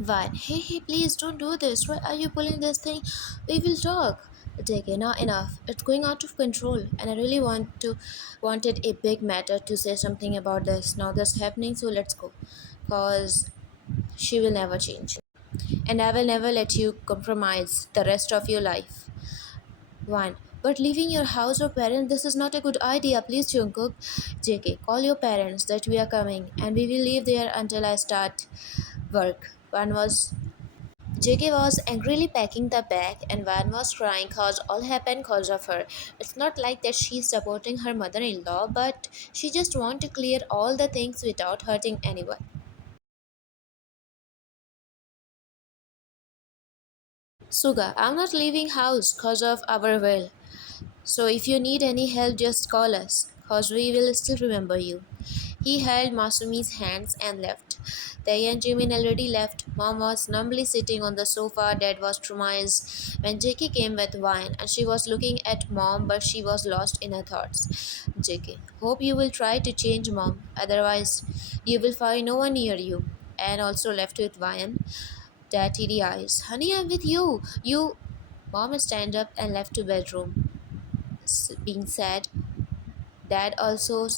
Vine, hey, hey, please don't do this. Why are you pulling this thing? We will talk. Jake, now enough. It's going out of control, and I really wanted a big matter to say something about this. Now that's happening, so let's go. Cause she will never change, and I will never let you compromise the rest of your life. One. But leaving your house or parents, this is not a good idea. Please, Jungkook. JK, call your parents that we are coming, and we will leave there until I start work. One was JK was angrily packing the bag and Van was crying cause all happened cause of her. It's not like that she's supporting her mother-in-law, but she just want to clear all the things without hurting anyone. Suga, I'm not leaving house cause of our will. So if you need any help just call us cause we will still remember you. He held Masumi's hands and left. They and Jimin already left. Mom was numbly sitting on the sofa. Dad was traumatized when Jackie came with wine, and she was looking at Mom, but she was lost in her thoughts. Jackie, hope you will try to change Mom. Otherwise, you will find no one near you. And also left with wine. Dad teary eyes. Honey, I'm with you. You. Mom stand up and left to bedroom. Being sad, Dad also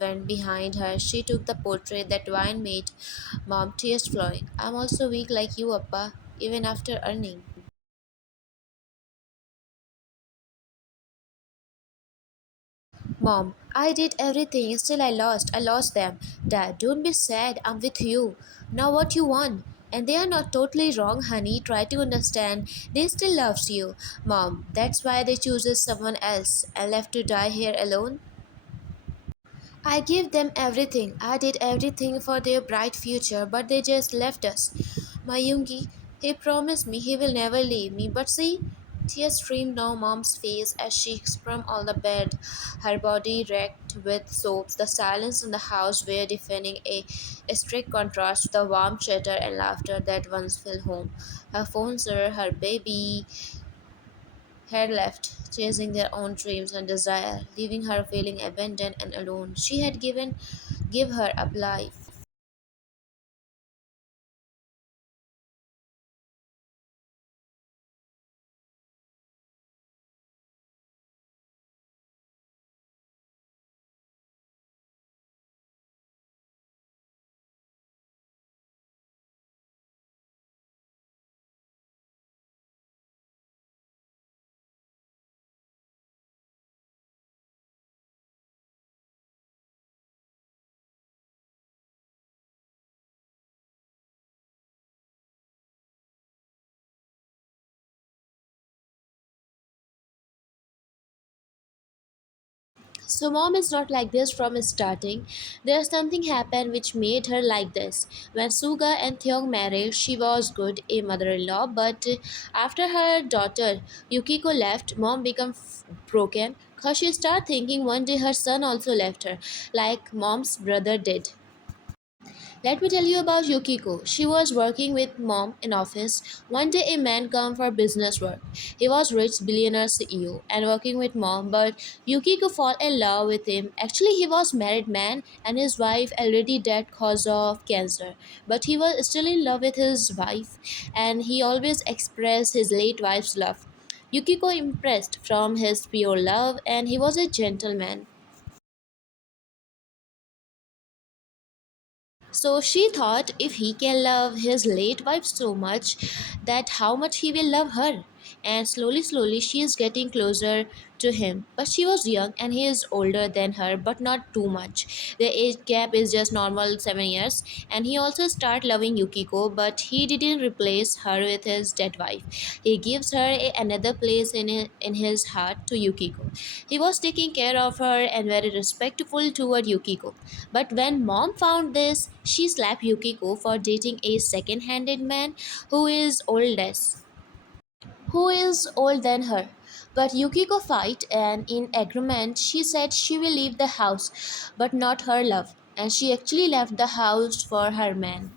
went behind her. She took the portrait that wine made. Mom, tears flowing. I'm also weak like you, Appa, even after earning. Mom, I did everything, still I lost. I lost them. Dad, don't be sad. I'm with you. Now what you want? And they are not totally wrong, honey. Try to understand. They still loves you. Mom, that's why they chooses someone else and left to die here alone. I gave them everything. I did everything for their bright future, but they just left us. My Yoongi, he promised me he will never leave me, but see? Tears streamed down Mom's face as she sprung on the bed, her body wrecked with soaps. The silence in the house were deafening, a strict contrast to the warm chatter and laughter that once filled home. Her phone, sir, her baby, had left, chasing their own dreams and desire, leaving her feeling abandoned and alone. She had give her up life. So mom is not like this from starting. There's something happened which made her like this. When Suga and Theong married, she was good a mother-in-law, but after her daughter Yukiko left, mom became broken because she started thinking one day her son also left her, like mom's brother did. Let me tell you about Yukiko. She was working with mom in office. One day a man come for business work. He was rich billionaire CEO and working with mom, but Yukiko fall in love with him. Actually he was married man and his wife already dead cause of cancer. But he was still in love with his wife and he always expressed his late wife's love. Yukiko impressed from his pure love and he was a gentleman. So she thought if he can love his late wife so much, that how much he will love her. And slowly, she is getting closer to him. But she was young and he is older than her, but not too much. The age gap is just normal 7 years. And he also start loving Yukiko, but he didn't replace her with his dead wife. He gives her another place in his heart to Yukiko. He was taking care of her and very respectful toward Yukiko. But when mom found this, she slapped Yukiko for dating a second-handed man who is who is old than her. But Yukiko fight and in agreement she said she will leave the house but not her love and she actually left the house for her man.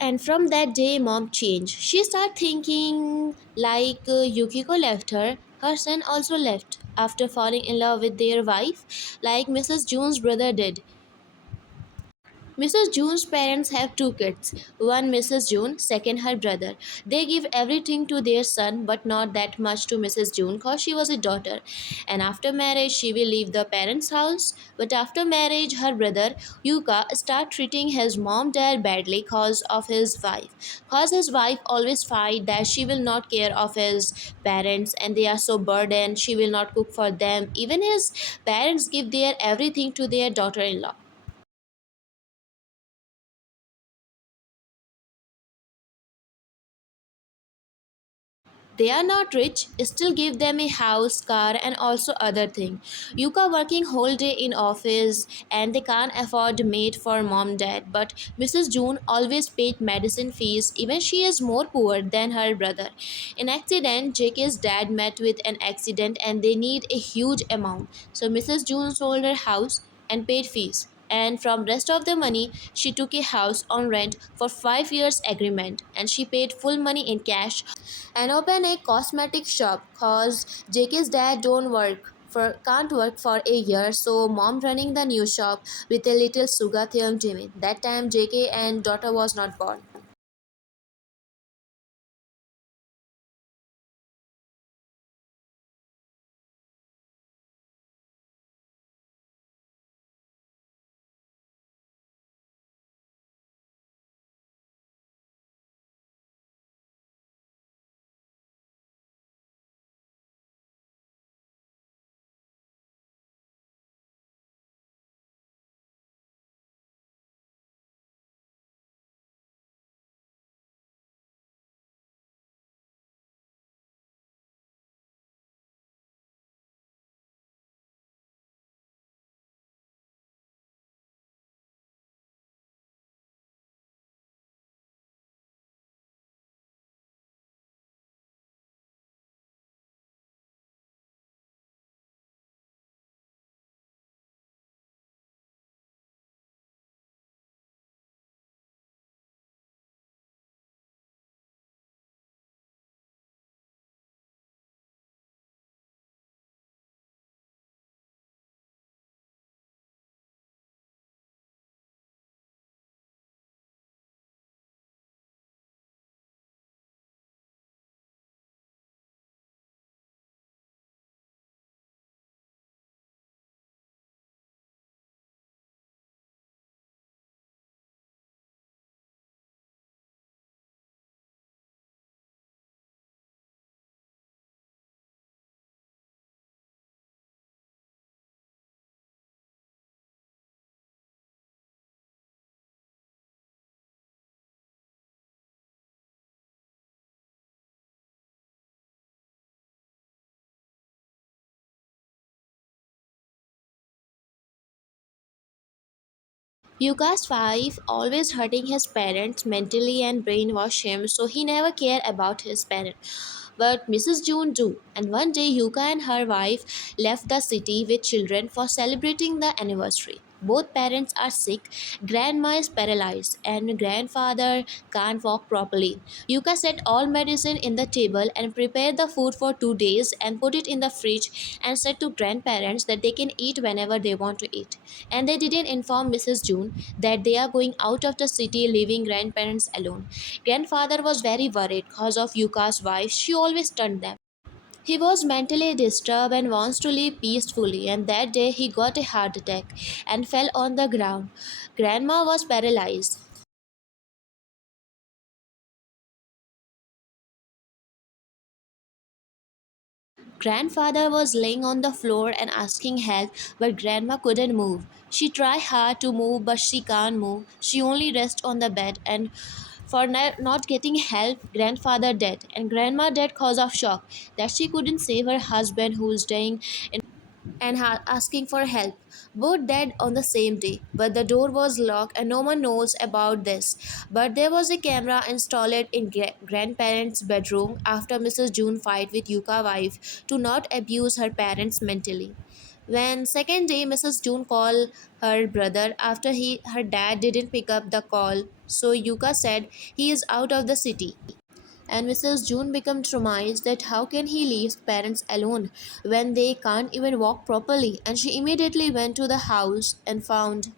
And from that day mom changed. She started thinking like Yukiko left her Her son also left after falling in love with their wife, like Mrs. June's brother did. Mrs. June's parents have two kids. One Mrs. June, second her brother. They give everything to their son, but not that much to Mrs. June because she was a daughter. And after marriage, she will leave the parents' house. But after marriage, her brother Yuka start treating his mom dad badly cause of his wife. Cause his wife always fight that she will not care of his parents and they are so burdened. She will not cook for them. Even his parents give their everything to their daughter-in-law. They are not rich, still give them a house, car and also other thing. Yuka working whole day in office and they can't afford maid for mom dad. But Mrs. June always paid medicine fees even she is more poor than her brother. In accident, JK's dad met with an accident and they need a huge amount. So Mrs. June sold her house and paid fees. And from rest of the money, she took a house on rent for 5 years agreement and she paid full money in cash and open a cosmetic shop cause JK's dad don't work for can't work for a year so mom running the new shop with a little Sugatheon Jimmy. That time JK and daughter was not born. Yuka's wife always hurting his parents mentally and brainwash him so he never care about his parents. But Mrs. June do. And one day Yuka and her wife left the city with children for celebrating the anniversary. Both parents are sick, grandma is paralyzed, and grandfather can't walk properly. Yuka set all medicine in the table and prepared the food for 2 days and put it in the fridge and said to grandparents that they can eat whenever they want to eat. And they didn't inform Mrs. June that they are going out of the city leaving grandparents alone. Grandfather was very worried because of Yuka's wife, she always turned them. He was mentally disturbed and wants to live peacefully, and that day he got a heart attack and fell on the ground. Grandma was paralyzed. Grandfather was laying on the floor and asking help, but grandma couldn't move. She tried hard to move, but she can't move. She only rests on the bed, and for not getting help, grandfather dead, and grandma dead cause of shock that she couldn't save her husband who was dying and asking for help. Both died on the same day, but the door was locked and no one knows about this. But there was a camera installed in grandparents' bedroom after Mrs. June fight with Yuka wife to not abuse her parents mentally. When second day Mrs. June called her brother after her dad didn't pick up the call, so Yuka said he is out of the city. And Mrs. June became traumatized that how can he leave parents alone when they can't even walk properly, and she immediately went to the house and found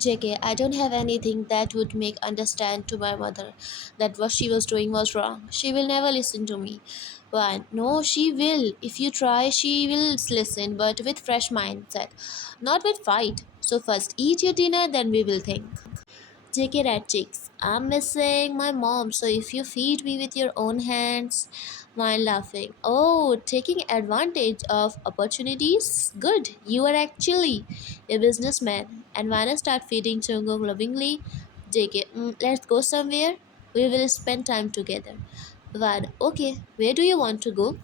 JK, I don't have anything that would make understand to my mother that what she was doing was wrong. She will never listen to me. Why? No, she will. If you try, she will listen, but with fresh mindset, not with fight. So first eat your dinner, then we will think. JK Rat Chicks, I'm missing my mom, so if you feed me with your own hands, while laughing. Oh, taking advantage of opportunities? Good, you are actually a businessman. And when I start feeding Jungkook lovingly, JK, let's go somewhere. We will spend time together. Vad, okay, where do you want to go?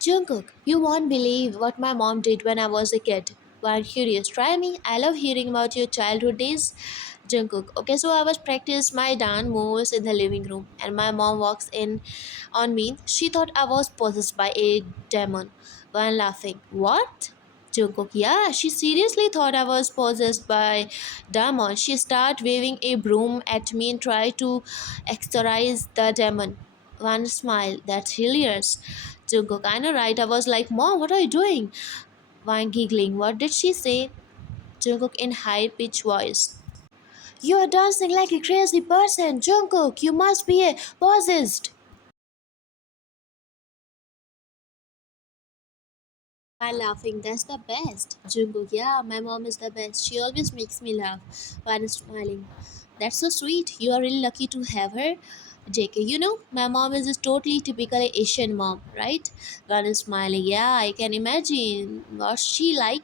Jungkook, you won't believe what my mom did when I was a kid. Why curious? Try me. I love hearing about your childhood days. Jungkook. Okay, so I was practice my dance moves in the living room, and my mom walks in on me. She thought I was possessed by a demon. While laughing. What? Jungkook. Yeah, she seriously thought I was possessed by demon. She started waving a broom at me and tried to exorcise the demon. One smile. That's hilarious. Jungkook, I know, right? I was like, Mom, what are you doing? Wine giggling. What did she say? Jungkook in high pitched voice. You are dancing like a crazy person, Jungkook. You must be a possessed. While laughing, that's the best. Jungkook, yeah, my mom is the best. She always makes me laugh while smiling. That's so sweet. You are really lucky to have her. JK, my mom is a totally typical Asian mom, right? While smiling, yeah, I can imagine. What's she like?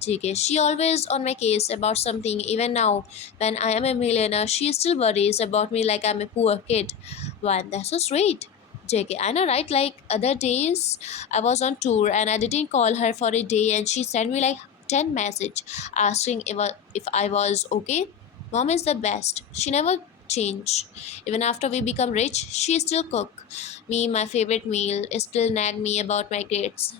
JK, she always on my case about something. Even now, when I am a millionaire, she still worries about me like I'm a poor kid. One, that's so sweet. JK, I know, right? Like other days, I was on tour and I didn't call her for a day, and she sent me like 10 message asking if I was okay. Mom is the best. She never change. Even after we become rich, she still cook me my favorite meal, still nag me about my grades.